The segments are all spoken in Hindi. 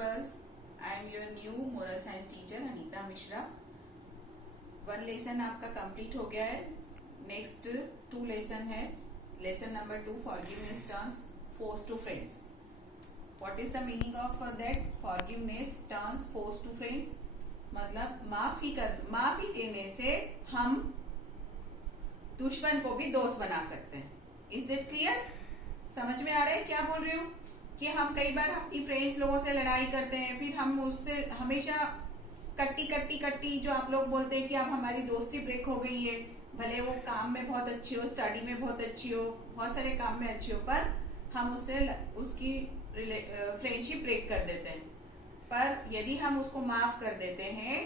girls, I am your new moral science teacher Anita Mishra. One lesson आपका कंप्लीट हो गया है। नेक्स्ट 2 लेसन है। Lesson number 2 forgiveness turns force to friends. What is the meaning of that? Forgiveness turns force to friends मतलब माफी देने से हम दुश्मन को भी दोस्त बना सकते हैं। Is that clear? समझ में आ रहा है क्या बोल रही हूँ? कि हम कई बार अपनी फ्रेंड्स लोगों से लड़ाई करते हैं, फिर हम उससे हमेशा कट्टी जो आप लोग बोलते हैं कि अब हमारी दोस्ती ब्रेक हो गई है, भले वो काम में बहुत अच्छी हो, स्टडी में बहुत अच्छी हो, बहुत सारे काम में अच्छी हो, पर हम उससे उसकी फ्रेंडशिप ब्रेक कर देते हैं। पर यदि हम उसको माफ कर देते हैं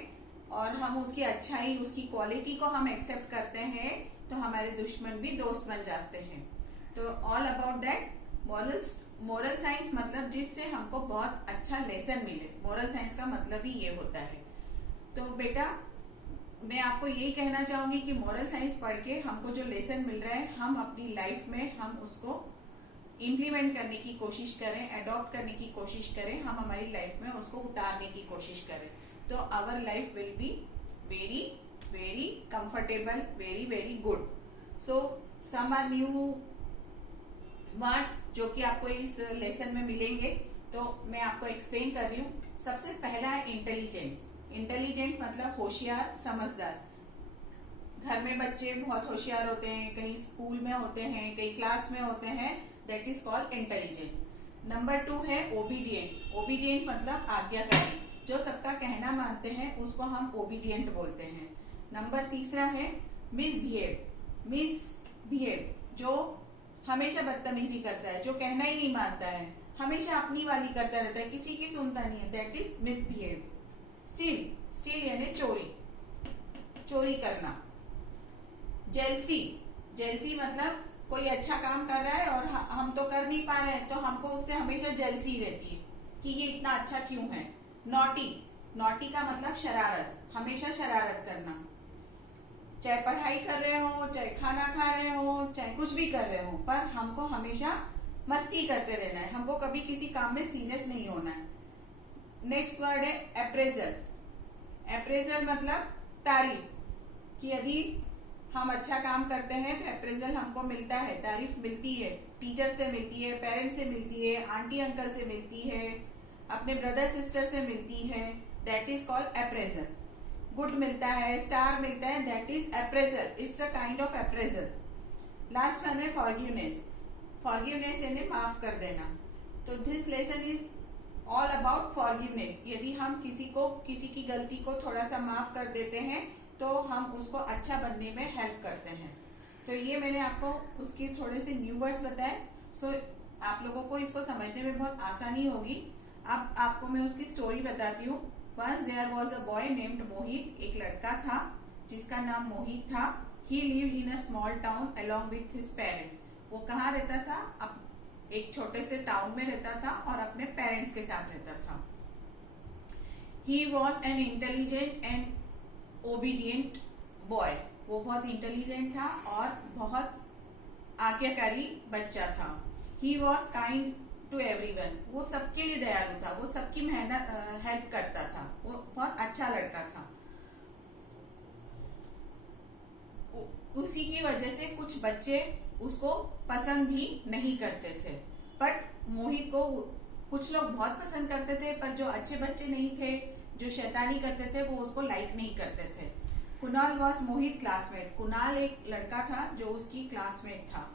और हम उसकी अच्छाई, उसकी क्वालिटी को हम एक्सेप्ट करते हैं, तो हमारे दुश्मन भी दोस्त बन जाते हैं। तो all about that moral science मतलब जिससे हमको बहुत अच्छा लेसन मिले। मोरल साइंस का मतलब ही ये होता है। तो बेटा, मैं आपको यही कहना चाहूंगी कि मोरल साइंस पढ़ के हमको जो लेसन मिल रहा है, हम अपनी लाइफ में हम उसको इम्प्लीमेंट करने की कोशिश करें, अडॉप्ट करने की कोशिश करें, हम हमारी लाइफ में उसको उतारने की कोशिश करें। तो our life will be very very comfortable, very very good. So some are new words जो कि आपको इस लेसन में मिलेंगे, तो मैं आपको एक्सप्लेन कर रही हूँ। सबसे पहला है इंटेलिजेंट। इंटेलिजेंट मतलब होशियार, समझदार। घर में बच्चे बहुत होशियार होते हैं, कहीं स्कूल में होते हैं, कहीं क्लास में होते हैं, that is called intelligent. Number 2 है ओबीडियंट। ओबीडियंट मतलब आज्ञाकारी, जो सबका कहना मानते हैं उसको हम ओबीडियंट बोलते हैं। नंबर 3 है मिसबिहेव। मिसबिहेव जो हमेशा बदतमीजी करता है, जो कहना ही नहीं मानता है, हमेशा अपनी वाली करता रहता है, किसी की सुनता नहीं है, दैट इज मिसबिहेव। स्टील यानी चोरी करना। जेलसी मतलब कोई अच्छा काम कर रहा है और हम तो कर नहीं पा रहे हैं, तो हमको उससे हमेशा जेलसी रहती है कि ये इतना अच्छा क्यों है। नॉटी का मतलब शरारत, हमेशा शरारत करना। चाहे पढ़ाई कर रहे हो, चाहे खाना खा रहे हो, चाहे कुछ भी कर रहे हो, पर हमको हमेशा मस्ती करते रहना है, हमको कभी किसी काम में सीरियस नहीं होना है। नेक्स्ट वर्ड है अप्रेजल। अप्रेजल मतलब तारीफ, कि यदि हम अच्छा काम करते हैं तो अप्रेजल हमको मिलता है, तारीफ मिलती है, टीचर से मिलती है, पेरेंट्स से मिलती है, आंटी अंकल से मिलती है, अपने ब्रदर सिस्टर से मिलती है, that is called appraisal. Good मिलता है, स्टार मिलता है, that is appraisal. It's a kind of appraisal. Last one है फॉरगिवनेस। फॉरगिवनेस यानी माफ कर देना। तो this lesson is all about forgiveness. यदि हम किसी की गलती को थोड़ा सा माफ कर देते हैं, तो हम उसको अच्छा बनने में हेल्प करते हैं। तो ये मैंने आपको उसकी थोड़े से न्यू वर्ड्स बताए। सो आप लोगों को इसको समझने में बहुत आसानी होगी। अब आपको मैं उसकी स्टोरी बताती हूँ। Once there was a boy named मोहित। एक लड़का था जिसका नाम मोहित था। He lived in a small town along with his parents। वो कहाँ रहता था? अब एक छोटे से टाउन में रहता था और अपने पेरेंट्स के साथ रहता था। He was an intelligent and obedient boy। वो बहुत इंटेलिजेंट था और बहुत आज्ञाकारी बच्चा था। He was kind to everyone. वो सबके लिए दयालु था, वो सबकी मेहनत हेल्प करता था, वो बहुत अच्छा लड़का था। उसी की वजह से कुछ बच्चे उसको पसंद भी नहीं करते थे, बट मोहित को कुछ लोग बहुत पसंद करते थे, पर जो अच्छे बच्चे नहीं थे, जो शैतानी करते थे, वो उसको लाइक नहीं करते थे। Kunal was Mohit classmate. Kunal एक लड़का था जो उसकी क्लासमेट था।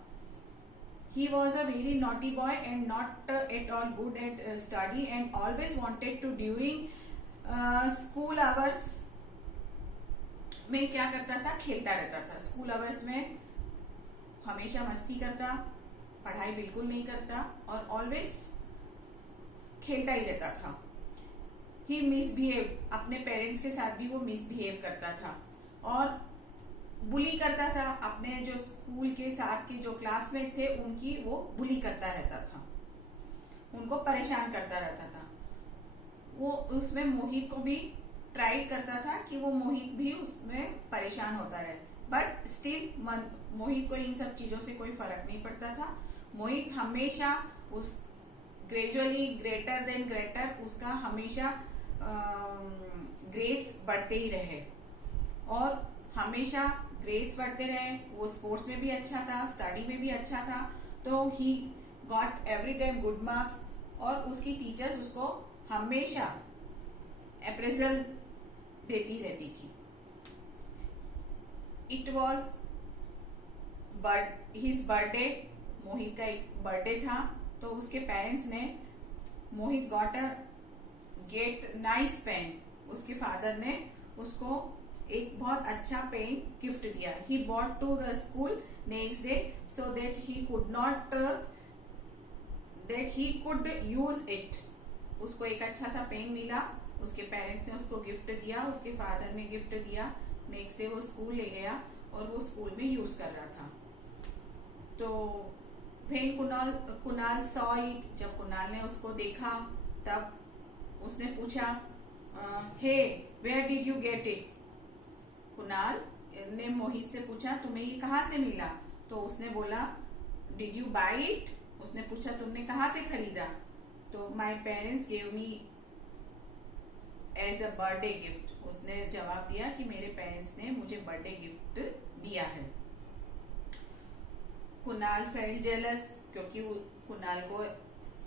He was a very naughty boy and not at all good at study and always wanted to during school hours में क्या करता था? खेलता रहता था। स्कूल आवर्स में हमेशा मस्ती करता, पढ़ाई बिल्कुल नहीं करता और ऑलवेज खेलता ही रहता था। He misbehaved। अपने पेरेंट्स के साथ भी वो मिसबिहेव करता था और बुली करता था। अपने जो स्कूल के साथ के जो क्लासमेट थे उनकी वो बुली करता रहता था, उनको परेशान करता रहता था। वो उसमें मोहित को भी ट्राई करता था कि वो मोहित भी उसमें परेशान होता रहे, बट स्टिल मोहित को इन सब चीजों से कोई फर्क नहीं पड़ता था। मोहित हमेशा उस ग्रेजुअली ग्रेटर देन ग्रेटर उसका हमेशा ग्रेड्स बढ़ते ही रहे और हमेशा ग्रेड्स बढ़ते रहे। वो स्पोर्ट्स में भी अच्छा था, स्टडी में भी अच्छा था, तो he got every time good marks और उसकी टीचर्स उसको हमेशा अप्रेजल देती रहती थी। It was his birthday, Mohit का एक बर्थडे था, तो उसके पेरेंट्स ने Mohit got a get nice pen, उसके फादर ने उसको एक बहुत अच्छा पेन गिफ्ट दिया। He bought to the school next day so that he could use it. उसको एक अच्छा सा पेन मिला, उसके पेरेंट्स ने उसको गिफ्ट दिया, उसके फादर ने गिफ्ट दिया। नेक्स्ट डे वो स्कूल ले गया और वो स्कूल में यूज कर रहा था। तो व्हेन कुणाल सॉ इट, जब कुणाल ने उसको देखा तब उसने पूछा hey where did you get it. Kunal ने मोहित से पूछा तुम्हें ये कहाँ से मिला, तो उसने बोला डिड यू बाय इट। उसने पूछा तुमने कहाँ से खरीदा, तो my parents gave me as a birthday gift. उसने जवाब दिया कि मेरे पेरेंट्स ने मुझे बर्थडे गिफ्ट दिया है। कुणाल फेल्ट जेलस, क्योंकि कुणाल को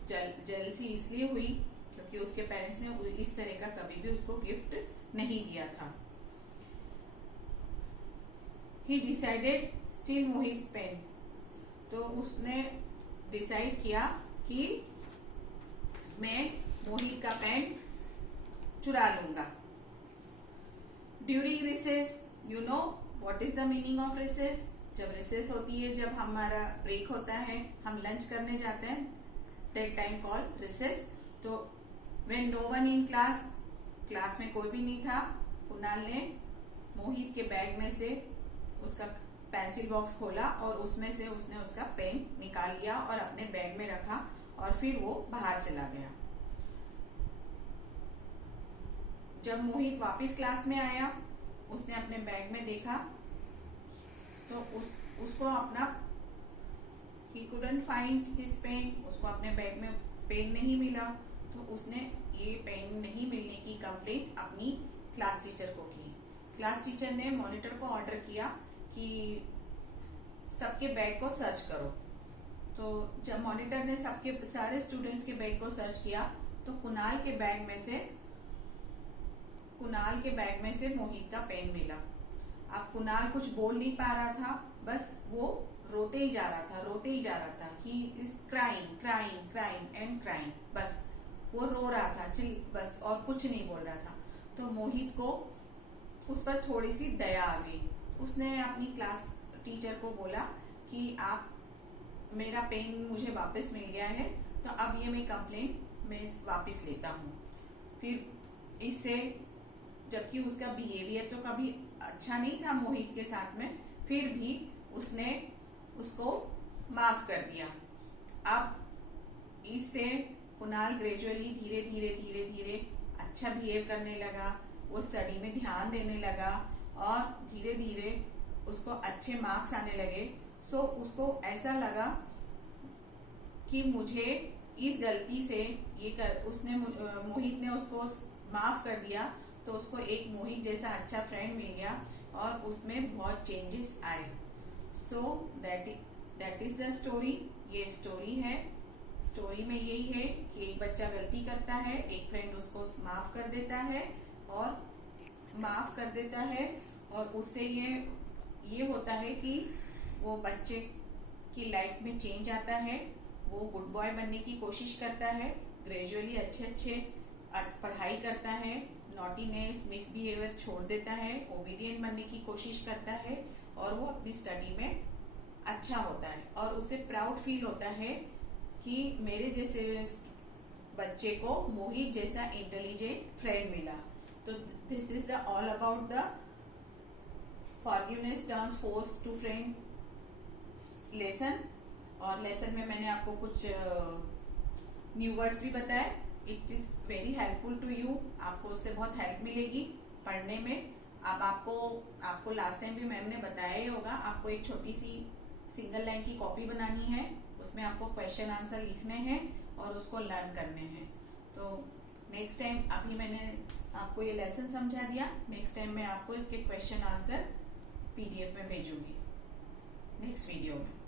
जेलसी इसलिए हुई क्योंकि उसके पेरेंट्स ने इस तरह का कभी भी उसको गिफ्ट नहीं दिया था। He decided steal Mohit pen, तो उसने डिसाइड किया कि मैं मोहित का पेन चुरा लूंगा। During recess, you know what is the meaning of recess. जब रिसेस होती है, जब हमारा ब्रेक होता है, हम लंच करने जाते हैं, दैट टाइम कॉल्ड रिसेस। तो when no one in class, class में कोई भी नहीं था, कुणाल ने मोहित के बैग में से उसका पेंसिल बॉक्स खोला और उसमें से उसने उसका पेन निकाल लिया और अपने बैग में रखा और फिर वो बाहर चला गया। जब मोहित वापस क्लास में आया, उसने अपने बैग में देखा तो उसको अपना he couldn't find his pen, उसको अपने बैग में पेन नहीं मिला। तो उसने ये पेन नहीं मिलने की कंप्लेंट अपनी क्लास टीचर को की। क्लास टीचर ने मॉनिटर को ऑर्डर किया कि सबके बैग को सर्च करो। तो जब मॉनिटर ने सबके सारे स्टूडेंट्स के बैग को सर्च किया तो कुणाल के बैग में से मोहित का पेन मिला। अब कुणाल कुछ बोल नहीं पा रहा था, बस वो रोते ही जा रहा था। He is crying crying crying and crying, बस वो रो रहा था बस, और कुछ नहीं बोल रहा था। तो मोहित को उस पर थोड़ी सी दया आ गई। उसने अपनी क्लास टीचर को बोला कि आप, मेरा पेन मुझे वापस मिल गया है, तो अब ये मैं कंप्लेंट मैं वापस लेता हूँ। फिर इससे, जबकि उसका बिहेवियर तो कभी अच्छा नहीं था मोहित के साथ में, फिर भी उसने उसको माफ कर दिया। अब इससे कुणाल ग्रेजुअली धीरे धीरे अच्छा बिहेव करने लगा, वो स्टडी में ध्यान देने लगा और धीरे धीरे उसको अच्छे मार्क्स आने लगे। सो उसको ऐसा लगा कि मुझे इस गलती से मोहित ने उसको माफ कर दिया, तो उसको एक मोहित जैसा अच्छा फ्रेंड मिल गया और उसमें बहुत चेंजेस आए। So that is the story. ये स्टोरी है। स्टोरी में यही है कि एक बच्चा गलती करता है, एक फ्रेंड उसको माफ कर देता है और उससे ये होता है कि वो बच्चे की लाइफ में चेंज आता है। वो गुड बॉय बनने की कोशिश करता है, ग्रेजुअली अच्छे पढ़ाई करता है, नॉटीनेस मिसबिहेवियर छोड़ देता है, ओबीडियंट बनने की कोशिश करता है और वो अपनी स्टडी में अच्छा होता है और उसे प्राउड फील होता है कि मेरे जैसे बच्चे को मोहित जैसा इंटेलिजेंट फ्रेंड मिला। तो this is the all about the forgiveness turns force to friend lesson. और लेसन में मैंने आपको कुछ न्यू वर्ड्स भी बताए। It is very helpful to you. आपको उससे बहुत हेल्प मिलेगी पढ़ने में। अब आपको लास्ट टाइम भी मैम ने बताया ही होगा, आपको एक छोटी सी सिंगल लाइन की कॉपी बनानी है, उसमें आपको क्वेश्चन आंसर लिखने हैं और उसको लर्न करने हैं। तो नेक्स्ट टाइम, अभी मैंने आपको ये लेसन समझा दिया, नेक्स्ट टाइम मैं आपको इसके क्वेश्चन आंसर PDF में भेजूंगी नेक्स्ट वीडियो में।